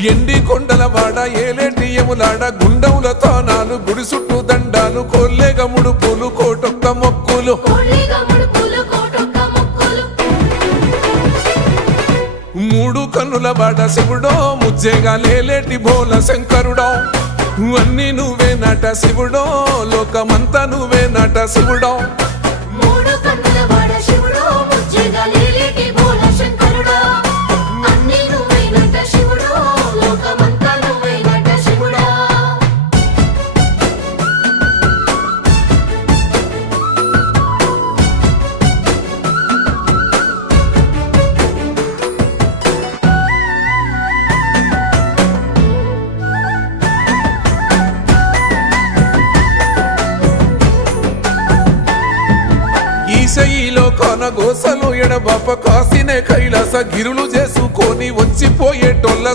ఎండి కొండల వాడ ఏలేటి యములాడ గుండముల తానాలు గుడి చుట్టూ దండాలు కొల్లేగ ముడుపులు కోటొక్క మొక్కులు మూడు కన్నుల వాడ శివుడో ముజ్జేగా లేలేటి బోల శంకరుడో అన్ని నువ్వే నట శివుడో లోకమంతా నువ్వే నట శివుడో ఈశయిలో కొన గోసలు ఎడబాప కాసినే కైలాస గిరులు చేసుకొని వచ్చిపోయేటోళ్ళ